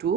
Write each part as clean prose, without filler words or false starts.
2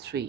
3।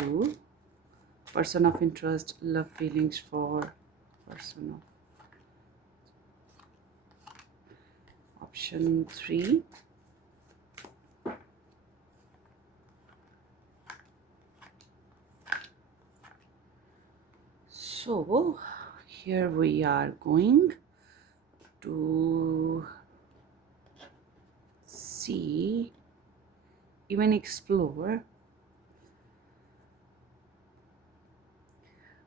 2, person of interest, love feelings for person of option 3, so here we are going to see, even explore।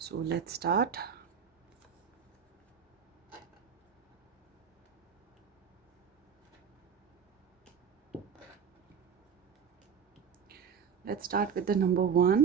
So let's start. Let's start with the number 1.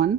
1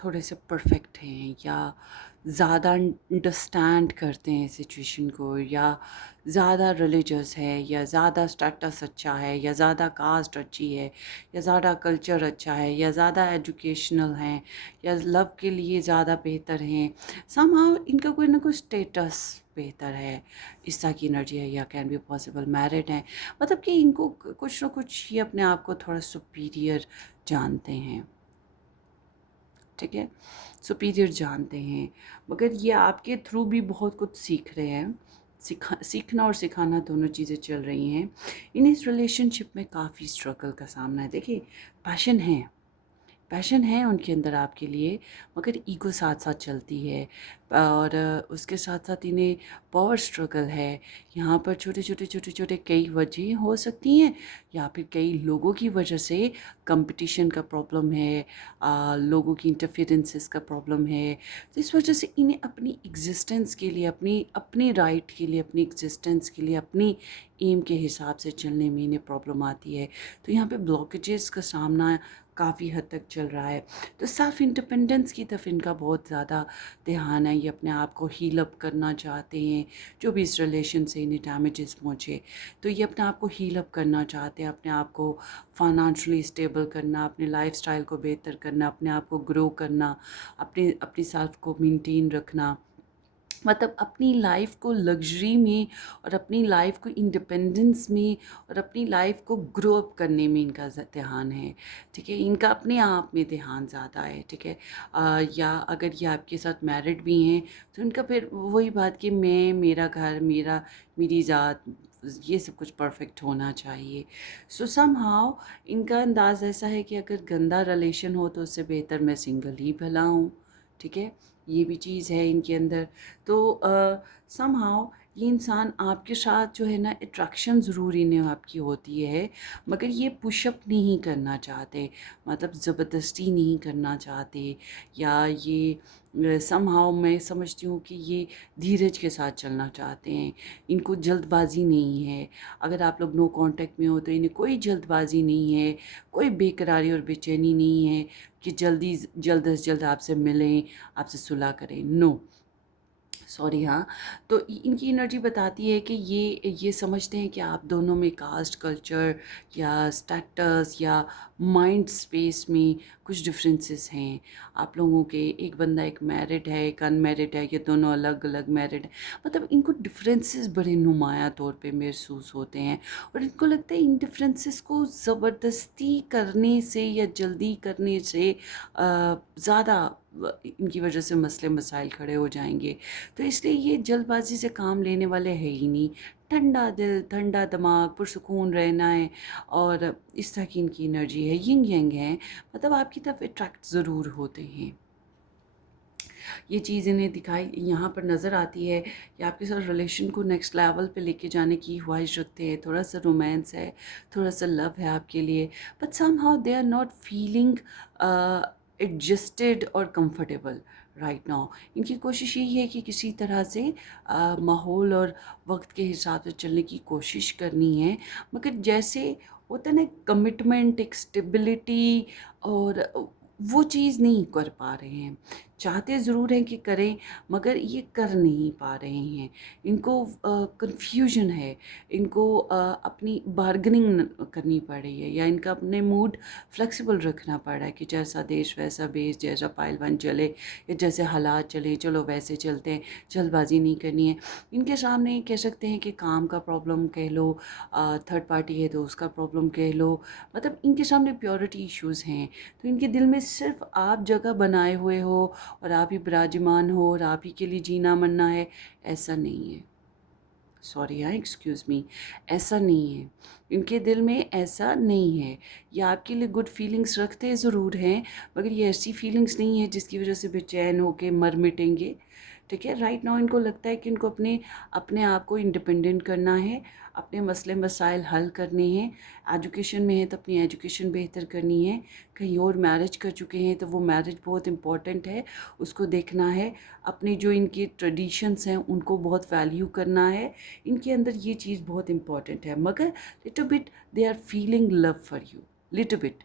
تھوڑے سے perfect ہیں یا زیادہ understand کرتے ہیں situation کو، یا زیادہ ریلیجس ہے، یا زیادہ اسٹیٹس اچھا ہے، یا زیادہ کاسٹ اچھی ہے، یا زیادہ کلچر اچھا ہے، یا زیادہ ایجوکیشنل ہیں، یا لو کے لیے زیادہ بہتر ہیں. سم ہاؤ ان کا کوئی نہ کوئی اسٹیٹس بہتر ہے. اس طرح کی انرجی ہے. یا کین بی پاسبل میرڈ ہیں، مطلب کہ ان کو کچھ نہ کچھ یہ اپنے آپ کو تھوڑا سپیریئر جانتے ہیں. ٹھیک ہے، سپیریئر جانتے ہیں، مگر یہ آپ کے تھرو بھی بہت کچھ سیکھ رہے ہیں. سیکھنا اور سکھانا دونوں چیزیں چل رہی ہیں. ان اس ریلیشن شپ میں کافی اسٹرگل کا سامنا ہے. دیکھیے پیشن ہے ان کے اندر آپ کے لیے، مگر ایگو ساتھ ساتھ چلتی ہے، اور اس کے ساتھ ساتھ انہیں پاور اسٹرگل ہے. یہاں پر چھوٹے کئی وجہ ہو سکتی ہیں، یا پھر کئی لوگوں کی وجہ سے کمپٹیشن کا پرابلم ہے، لوگوں کی انٹرفیرنسز کا پرابلم ہے. تو اس وجہ سے انہیں اپنی ایگزسٹنس کے لیے، اپنی رائٹ کے لیے، اپنی ایگزسٹنس کے لیے، اپنی ایم کے حساب سے چلنے میں انہیں پرابلم آتی ہے. تو یہاں پہ بلاکیجز کا سامنا کافی حد تک چل رہا ہے. تو سیلف انڈیپینڈنس کی طرف ان کا بہت زیادہ دھیان ہے. یہ اپنے آپ کو ہیل اپ کرنا چاہتے ہیں، جو بھی اس ریلیشن سے انہیں ڈیمیجز پہنچے تو یہ اپنے آپ کو ہیل اپ کرنا چاہتے ہیں، اپنے آپ کو فائنانشلی اسٹیبل کرنا، اپنے لائف سٹائل کو بہتر کرنا، اپنے آپ کو گرو کرنا، اپنی سیلف کو مینٹین رکھنا، مطلب اپنی لائف کو لگژری میں اور اپنی لائف کو انڈیپینڈنس میں اور اپنی لائف کو گرو اپ کرنے میں ان کا دھیان ہے. ٹھیک ہے، ان کا اپنے آپ میں دھیان زیادہ ہے. ٹھیک ہے، یا اگر یہ آپ کے ساتھ میرڈ بھی ہیں تو ان کا پھر وہی بات کہ میرا گھر، میری ذات، یہ سب کچھ پرفیکٹ ہونا چاہیے. سو سم ہاؤ ان کا انداز ایسا ہے کہ اگر گندا ریلیشن ہو تو اس سے بہتر میں سنگل ہی بھلا ہوں. ٹھیک ہے، یہ بھی چیز ہے ان کے اندر. تو سم ہاؤ یہ انسان آپ کے ساتھ جو ہے نا اٹریکشن ضرور انہیں آپ کی ہوتی ہے، مگر یہ پش اپ نہیں کرنا چاہتے، مطلب زبردستی نہیں کرنا چاہتے، یا یہ سم ہاؤ میں سمجھتی ہوں کہ یہ دھیرج کے ساتھ چلنا چاہتے ہیں. ان کو جلد بازی نہیں ہے. اگر آپ لوگ نو کانٹیکٹ میں ہو تو انہیں کوئی جلد بازی نہیں ہے، کوئی بے قراری اور بے چینی نہیں ہے کہ جلد از جلد آپ سے ملیں، آپ سے صلح کریں. نو، سوری. ہاں، تو ان کی انرجی بتاتی ہے کہ یہ سمجھتے ہیں کہ آپ دونوں میں کاسٹ، کلچر یا اسٹیٹس یا مائنڈ اسپیس میں کچھ ڈفرینسز ہیں. آپ لوگوں کے ایک بندہ ایک میرڈ ہے، ایک ان میرڈ ہے، یہ دونوں الگ الگ میرڈ ہیں. مطلب ان کو ڈفرینسز بڑے نمایاں طور پہ محسوس ہوتے ہیں، اور ان کو لگتا ہے ان ڈفرینسز کو زبردستی کرنے سے یا جلدی کرنے سے زیادہ ان کی وجہ سے مسئلے مسائل کھڑے ہو جائیں گے. تو اس لیے یہ جلد بازی سے کام لینے والے ہے ہی نہیں. ٹھنڈا دل، ٹھنڈا دماغ، پرسکون رہنا ہے، اور اس طرح کی ان کی انرجی ہے. ینگ ینگ ہے، مطلب آپ کی طرف اٹریکٹ ضرور ہوتے ہیں. یہ چیز انہیں دکھائی یہاں پر نظر آتی ہے کہ آپ کے ساتھ ریلیشن کو نیکسٹ لیول پہ لے کے جانے کی خواہش رکھتے ہیں. تھوڑا سا رومانس ہے، تھوڑا سا لو ہے آپ کے لیے، but somehow they are not feeling adjusted اور کمفرٹیبل رائٹ ناؤ. ان کی کوشش یہی ہے کہ کسی طرح سے ماحول اور وقت کے حساب سے چلنے کی کوشش کرنی ہے، مگر جیسے ہوتا ہے نا کمٹمنٹ، ایک اسٹیبلٹی، اور وہ چیز نہیں کر پا رہے ہیں. چاہتے ضرور ہیں کہ کریں، مگر یہ کر نہیں پا رہے ہیں. ان کو کنفیوژن ہے، ان کو اپنی بارگننگ کرنی پڑ رہی ہے، یا ان کا اپنے موڈ فلیکسیبل رکھنا پڑ رہا ہے کہ جیسا دیش ویسا بیس، جیسا پائل بن چلے، یا جیسے حالات چلے چلو ویسے چلتے ہیں، جلد بازی نہیں کرنی ہے. ان کے سامنے کہہ سکتے ہیں کہ کام کا پرابلم کہہ لو، تھرڈ پارٹی ہے تو اس کا پرابلم کہہ لو، مطلب ان کے سامنے پیورٹی ایشوز ہیں. تو ان کے دل میں صرف آپ جگہ بنائے ہوئے ہو اور آپ ہی براجمان ہو اور آپ ہی کے لیے جینا مرنا ہے، ایسا نہیں ہے. سوری، ایکسکیوز می، ایسا نہیں ہے. ان کے دل میں ایسا نہیں ہے. یہ آپ کے لیے گڈ فیلنگس رکھتے ضرور ہیں، مگر یہ ایسی فیلنگس نہیں ہے جس کی وجہ سے بے چین ہو کے مر مٹیں گے. ٹھیک ہے، رائٹ ناؤ ان کو لگتا ہے کہ ان کو اپنے آپ کو انڈیپینڈنٹ کرنا ہے، اپنے مسئلے مسائل حل کرنے ہیں. ایجوکیشن میں ہے تو اپنی ایجوکیشن بہتر کرنی ہے. کہیں اور میرج کر چکے ہیں تو وہ میرج بہت امپورٹنٹ ہے، اس کو دیکھنا ہے. اپنی جو ان کی ٹریڈیشنس ہیں ان کو بہت ویلیو کرنا ہے. ان کے اندر یہ چیز بہت امپورٹنٹ ہے، مگر little bit they are feeling love for you, little bit.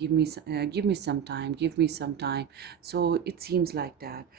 give me some time, give me some time. So it seems like that.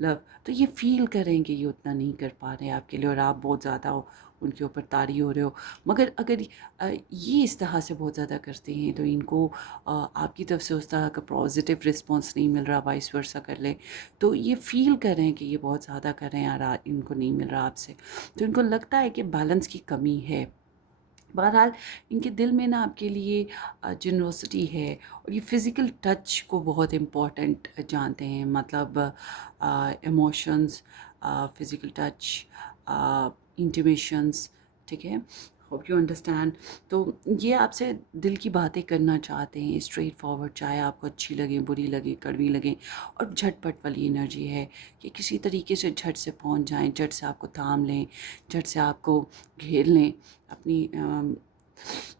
لو. تو یہ فیل کریں کہ یہ اتنا نہیں کر پا رہے ہیں آپ کے لیے اور آپ بہت زیادہ ان کے اوپر طاری ہو رہے ہو. مگر اگر یہ اس طرح سے بہت زیادہ کرتے ہیں تو ان کو آپ کی طرف سے اس طرح کا پازیٹیو رسپانس نہیں مل رہا، وائس ورسا کر لیں تو یہ فیل کریں کہ یہ بہت زیادہ کر رہے ہیں اور ان کو نہیں مل رہا آپ سے، تو ان کو لگتا ہے کہ بیلنس کی کمی ہے. بہرحال ان کے دل میں نا آپ کے لیے جنروسٹی ہے اور یہ فزیکل ٹچ کو بہت امپورٹنٹ جانتے ہیں، مطلب ایموشنز، فزیکل ٹچ، انٹیمیشنز. ٹھیک ہے، ہوپ یو انڈرسٹینڈ. تو یہ آپ سے دل کی باتیں کرنا چاہتے ہیں اسٹریٹ فارورڈ، چاہے آپ کو اچھی لگیں، بری لگیں، کڑوی لگیں. اور جھٹ پٹ والی انرجی ہے کہ کسی طریقے سے جھٹ سے پہنچ جائیں، جھٹ سے آپ کو تھام لیں، جھٹ سے آپ کو گھیر لیں، اپنی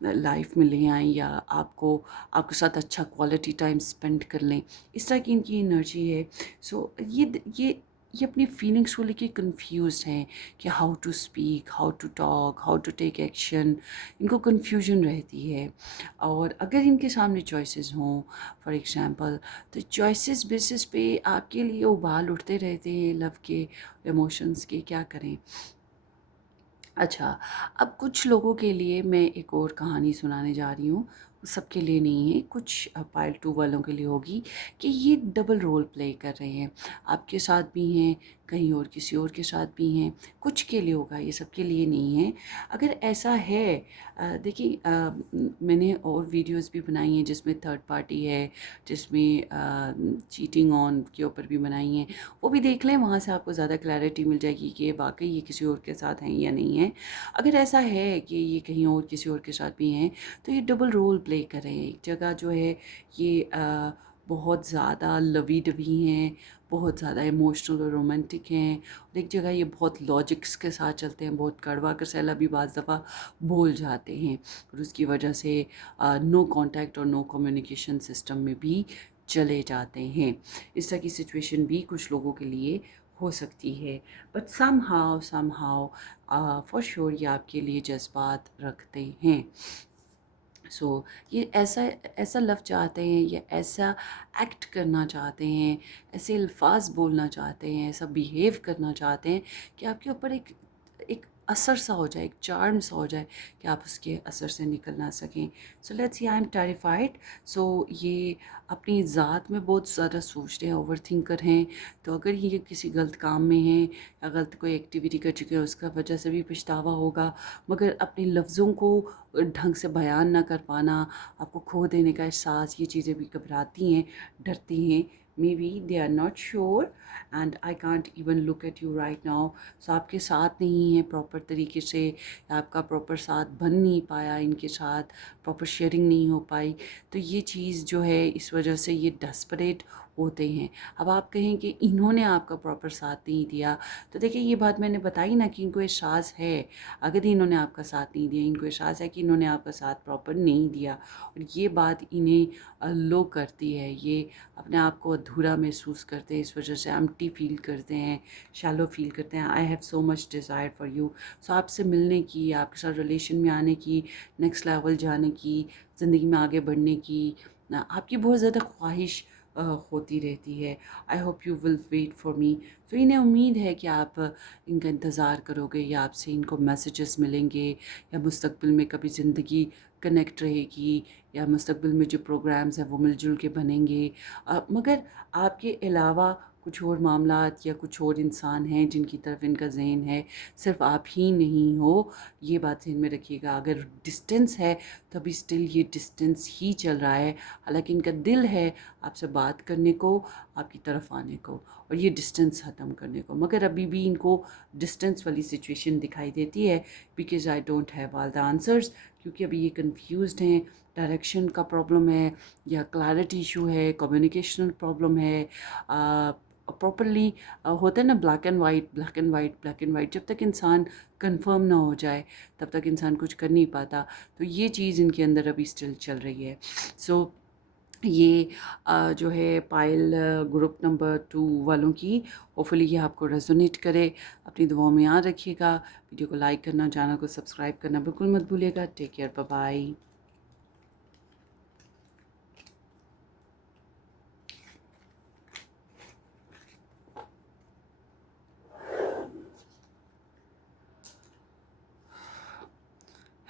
لائف میں لے آئیں، یا آپ کے ساتھ اچھا کوالٹی ٹائم اسپینڈ کر لیں. اس طرح کی ان کی انرجی ہے. سو یہ اپنی فیلنگس کو لے کے کنفیوزڈ ہیں کہ how to speak, how to talk, how to take action. ان کو کنفیوژن رہتی ہے. اور اگر ان کے سامنے چوائسیز ہوں فار ایگزامپل، تو چوائسیز بیسس پہ آپ کے لیے ابال اٹھتے رہتے ہیں لو کے، ایموشنز کے. کیا کریں؟ اچھا، اب کچھ لوگوں کے لیے میں ایک اور کہانی سنانے جا رہی ہوں. سب کے لیے نہیں ہے، کچھ پائل 2 والوں کے لیے ہوگی کہ یہ ڈبل رول پلے کر رہے ہیں. آپ کے ساتھ بھی ہیں، کہیں اور کسی اور کے ساتھ بھی ہیں. کچھ کے لیے ہوگا، یہ سب کے لیے نہیں ہے. اگر ایسا ہے، دیکھیے میں نے اور ویڈیوز بھی بنائی ہیں جس میں تھرڈ پارٹی ہے، جس میں چیٹنگ آن کے اوپر بھی بنائی ہیں. وہ بھی دیکھ لیں، وہاں سے آپ کو زیادہ کلیئرٹی مل جائے گی کہ واقعی یہ کسی اور کے ساتھ ہیں یا نہیں ہیں. اگر ایسا ہے کہ یہ کہیں اور کسی اور کے ساتھ بھی ہیں تو یہ ڈبل رول پلے کر رہے ہیں. ایک جگہ جو ہے یہ بہت زیادہ لوی ڈبی ہیں، بہت زیادہ ایموشنل اور رومانٹک ہیں، اور ایک جگہ یہ بہت لاجکس کے ساتھ چلتے ہیں، بہت کڑوا کسیلا بھی بعض دفعہ بول جاتے ہیں، اور اس کی وجہ سے نو کانٹیکٹ اور نو کمیونیکیشن سسٹم میں بھی چلے جاتے ہیں. اس طرح کی سچویشن بھی کچھ لوگوں کے لیے ہو سکتی ہے. But some how far sure یہ آپ کے لیے جذبات رکھتے ہیں. سو یہ ایسا لفظ چاہتے ہیں، یا ایسا ایکٹ کرنا چاہتے ہیں، ایسے الفاظ بولنا چاہتے ہیں، ایسا بیہیو کرنا چاہتے ہیں کہ آپ کے اوپر ایک اثر سا ہو جائے، ایک چارم سا ہو جائے کہ آپ اس کے اثر سے نکل نہ سکیں. So let's see I am terrified. So یہ اپنی ذات میں بہت زیادہ سوچتے ہیں، اوور تھنکر ہیں. تو اگر یہ کسی غلط کام میں ہیں یا غلط کوئی ایکٹیویٹی کر چکے ہیں، اس کا وجہ سے بھی پچھتاوا ہوگا. مگر اپنے لفظوں کو ڈھنگ سے بیان نہ کر پانا، آپ کو کھو دینے کا احساس، یہ چیزیں بھی گھبراتی ہیں، ڈرتی ہیں. Maybe they are not sure and I can't even look at you right now. So آپ کے ساتھ نہیں ہیں پراپر طریقے سے، آپ کا پراپر ساتھ بن نہیں پایا، ان کے ساتھ پراپر شیئرنگ نہیں ہو پائی. تو یہ چیز جو ہے اس وجہ سے یہ ڈسپریٹ ہوتے ہیں. اب آپ کہیں کہ انہوں نے آپ کا پراپر ساتھ نہیں دیا، تو دیکھیں یہ بات میں نے بتائی نا کہ ان کو احساس ہے. اگر انہوں نے آپ کا ساتھ نہیں دیا، ان کو احساس ہے کہ انہوں نے آپ کا ساتھ پراپر نہیں دیا، اور یہ بات انہیں لو کرتی ہے. یہ اپنے آپ کو ادھورا محسوس کرتے ہیں، اس وجہ سے ایمٹی فیل کرتے ہیں، شیلو فیل کرتے ہیں. I have so much desire for you. So آپ سے ملنے کی، آپ کے ساتھ ریلیشن میں آنے کی، نیکسٹ لیول جانے کی، زندگی میں آگے بڑھنے کی آپ کی بہت زیادہ خواہش ہوتی رہتی ہے. I hope you will wait for me. تو انہیں امید ہے کہ آپ ان کا انتظار کرو گے، یا آپ سے ان کو میسیجز ملیں گے، یا مستقبل میں کبھی زندگی کنیکٹ رہے گی، یا مستقبل میں جو پروگرامز ہیں وہ مل جل کے بنیں گے. مگر آپ کے علاوہ کچھ اور معاملات یا کچھ اور انسان ہیں جن کی طرف ان کا ذہن ہے، صرف آپ ہی نہیں ہو. یہ بات ذہن میں رکھیے گا. اگر ڈسٹینس ہے تو ابھی اسٹل یہ ڈسٹینس ہی چل رہا ہے، حالانکہ ان کا دل ہے آپ سے بات کرنے کو، آپ کی طرف آنے کو، اور یہ ڈسٹینس ختم کرنے کو. مگر ابھی بھی ان کو ڈسٹینس والی سچویشن دکھائی دیتی ہے، because I don't have all the answers. کیونکہ ابھی یہ کنفیوزڈ ہیں، ڈائریکشن کا پرابلم ہے، یا کلیئرٹی ایشو ہے، کمیونیکیشنل پرابلم ہے. پراپرلی ہوتا ہے نا black and white, black and white, black and white. جب تک انسان کنفرم نہ ہو جائے تب تک انسان کچھ کر نہیں پاتا. تو یہ چیز ان کے اندر ابھی اسٹل چل رہی ہے. سو یہ جو ہے پائل گروپ نمبر 2 والوں کی، ہوپفلی یہ آپ کو ریزونیٹ کرے. اپنی دعاؤں میں یاد رکھیے گا. ویڈیو کو لائک کرنا، چینل کو سبسکرائب کرنا بالکل مت بھولیے گا. Take care, bye bye.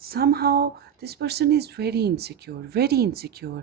somehow this person is very insecure,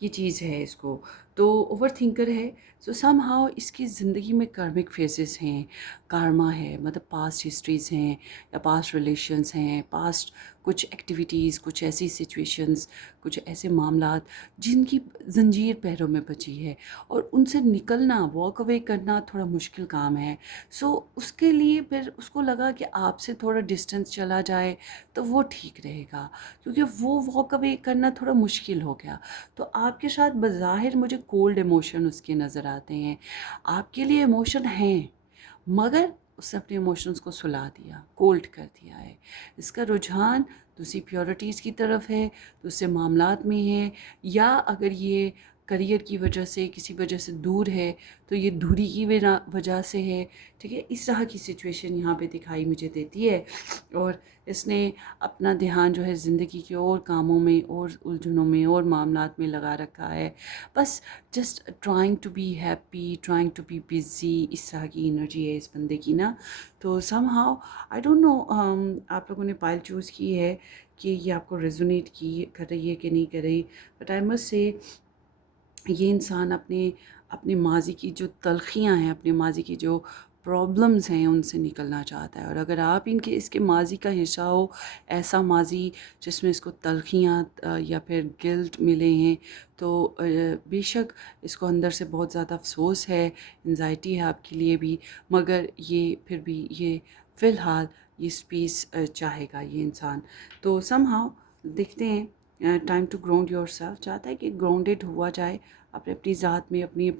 یہ چیز ہے اس کو. تو اوور تھنکر ہے. سو سم ہاؤ اس کی زندگی میں کارمک فیزز ہیں، کارما ہے، مطلب پاسٹ ہسٹریز ہیں یا پاسٹ ریلیشنز ہیں، پاسٹ کچھ ایکٹیویٹیز، کچھ ایسی سچویشنز، کچھ ایسے معاملات جن کی زنجیر پیروں میں بچی ہے اور ان سے نکلنا، واک اوے کرنا تھوڑا مشکل کام ہے. سو اس کے لیے پھر اس کو لگا کہ آپ سے تھوڑا ڈسٹینس چلا جائے تو وہ ٹھیک رہے گا، کیونکہ وہ واک اوے کرنا تھوڑا مشکل ہو گیا. تو آپ کے ساتھ بظاہر مجھے کولڈ ایموشن اس کے نظر آتے ہیں. آپ کے لیے ایموشن ہیں، مگر اس نے اپنے ایموشنز کو سلا دیا، کولڈ کر دیا ہے. اس کا رجحان دوسری پیورٹیز کی طرف ہے، دوسرے معاملات میں ہے، یا اگر یہ کریئر کی وجہ سے کسی وجہ سے دور ہے تو یہ دوری کی وجہ سے ہے. ٹھیک ہے، اس طرح کی سچویشن یہاں پہ دکھائی مجھے دیتی ہے. اور اس نے اپنا دھیان جو ہے زندگی کے اور کاموں میں اور الجھنوں میں اور معاملات میں لگا رکھا ہے. بس just trying to be happy, trying to be busy, اس طرح کی انرجی ہے اس بندے کی نا. تو some how I don't know آپ لوگوں نے پائل چوز کی ہے کہ یہ آپ کو ریزونیٹ کر رہی ہے کہ نہیں کر رہی. بٹ آئی مسٹ سے یہ انسان اپنے ماضی کی جو تلخیاں ہیں، اپنے ماضی کی جو پرابلمز ہیں، ان سے نکلنا چاہتا ہے. اور اگر آپ اس کے ماضی کا حصہ ہو، ایسا ماضی جس میں اس کو تلخیاں یا پھر گلٹ ملے ہیں، تو بے شک اس کو اندر سے بہت زیادہ افسوس ہے، انزائٹی ہے آپ کے لیے بھی. مگر یہ پھر بھی یہ فی الحال یہ اسپیس چاہے گا یہ انسان. تو سم ہاؤ دیکھتے ہیں. Time to ground yourself, چاہتا ہے کہ گراؤنڈیڈ ہوا جائے اپنی ذات میں، اپنے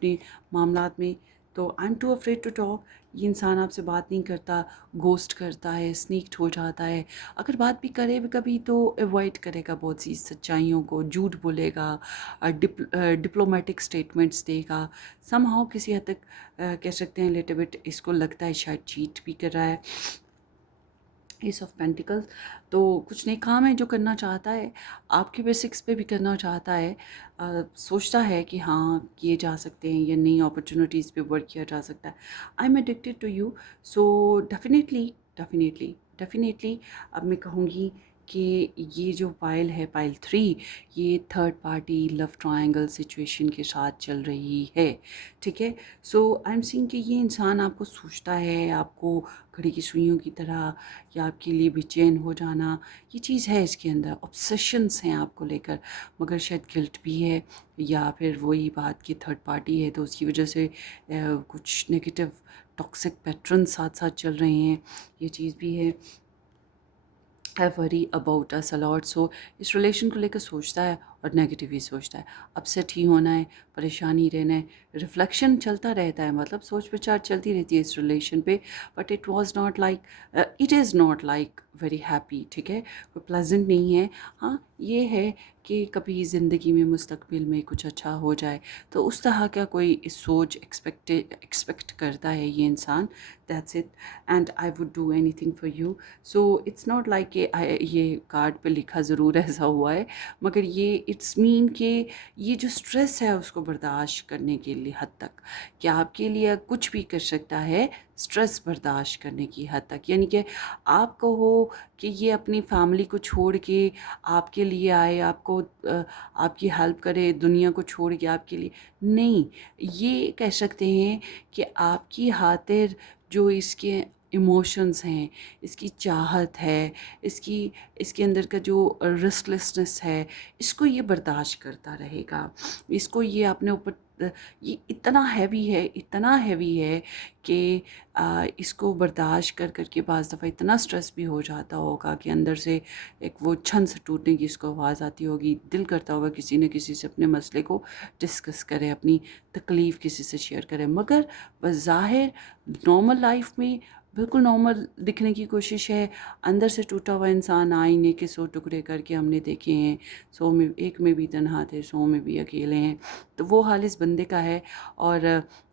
معاملات میں. تو I am too afraid to talk. یہ انسان آپ سے بات نہیں کرتا، گوسٹ کرتا ہے، اسنیکڈ ہو جاتا ہے. اگر بات بھی کرے کبھی تو ایوائڈ کرے گا بہت سی سچائیوں کو، جھوٹ بولے گا، ڈپلومیٹک سٹیٹمنٹس دے گا. سم ہاؤ کسی حد تک کہہ سکتے ہیں لٹل بٹ اس کو لگتا ہے شاید چیٹ بھی کر رہا ہے. ایس آف پینٹیکلز تو کچھ نیک کام ہے جو کرنا چاہتا ہے، آپ کے بیسکس پہ بھی کرنا چاہتا ہے. سوچتا ہے کہ ہاں کیے جا سکتے ہیں یا نئی اپرچونیٹیز پہ ورک کیا جا سکتا ہے. I am addicted to you. So definitely اب میں کہوں گی کہ یہ جو پائل ہے، پائل 3، یہ تھرڈ پارٹی لو ٹرائنگل سچویشن کے ساتھ چل رہی ہے. ٹھیک ہے. سو آئی ایم سینگ کہ یہ انسان آپ کو سوچتا ہے، آپ کو گھڑی کی سوئیوں کی طرح، یا آپ کے لیے بے چین ہو جانا، یہ چیز ہے اس کے اندر. آبسیشنس ہیں آپ کو لے کر، مگر شاید گلٹ بھی ہے، یا پھر وہی بات کہ تھرڈ پارٹی ہے تو اس کی وجہ سے کچھ نگیٹو ٹاکسک پیٹرن ساتھ ساتھ چل رہے ہیں. یہ چیز بھی ہے. I worry about us a lot. So اس ریلیشن کو لے کر سوچتا ہے اور نیگیٹو ہی سوچتا ہے. اپسیٹ ہی ہونا ہے، پریشان ہی رہنا ہے. ریفلیکشن چلتا رہتا ہے، مطلب سوچ بچار چلتی رہتی ہے اس ریلیشن پہ. But it is not like very happy. ٹھیک ہے، کوئی پلیزنٹ نہیں ہے. ہاں یہ ہے کہ کبھی زندگی میں مستقبل میں کچھ اچھا ہو جائے تو اس طرح کا کوئی سوچ ایکسپیکٹ کرتا ہے یہ انسان. That's it. And I would do anything for you. So it's not like کہ یہ کارڈ پہ لکھا ضرور ایسا ہوا ہے، مگر یہ اٹس مین کہ یہ جو اسٹریس ہے اس کو برداشت کرنے کے لیے حد تک کہ آپ کے لیے کچھ بھی کر سکتا ہے، اسٹریس برداشت کرنے کی حد تک. یعنی کہ آپ کو ہو کہ یہ اپنی فیملی کو چھوڑ کے آپ کے لیے آئے، آپ کو آپ کی ہیلپ کرے، دنیا کو چھوڑ کے آپ کے لیے نہیں. یہ کہہ سکتے ہیں کہ آپ کی خاطر جو اس کے ایموشنز ہیں، اس کی چاہت ہے، اس کے اندر کا جو ریسٹلیسنس ہے، اس کو یہ برداشت کرتا رہے گا. اس کو یہ اپنے اوپر یہ اتنا ہیوی ہے کہ اس کو برداشت کر کے بعض دفعہ اتنا سٹریس بھی ہو جاتا ہوگا کہ اندر سے ایک وہ چھن سے ٹوٹنے کی اس کو آواز آتی ہوگی. دل کرتا ہوگا کسی نہ کسی سے اپنے مسئلے کو ڈسکس کرے، اپنی تکلیف کسی سے شیئر کرے. مگر بظاہر نارمل لائف میں بالکل نارمل دکھنے کی کوشش ہے. اندر سے ٹوٹا ہوا انسان آئینے کے 100 ٹکڑے کر کے ہم نے دیکھے ہیں. 100 میں ایک میں بھی تنہا تھے، 100 میں بھی اکیلے ہیں. تو وہ حال اس بندے کا ہے. اور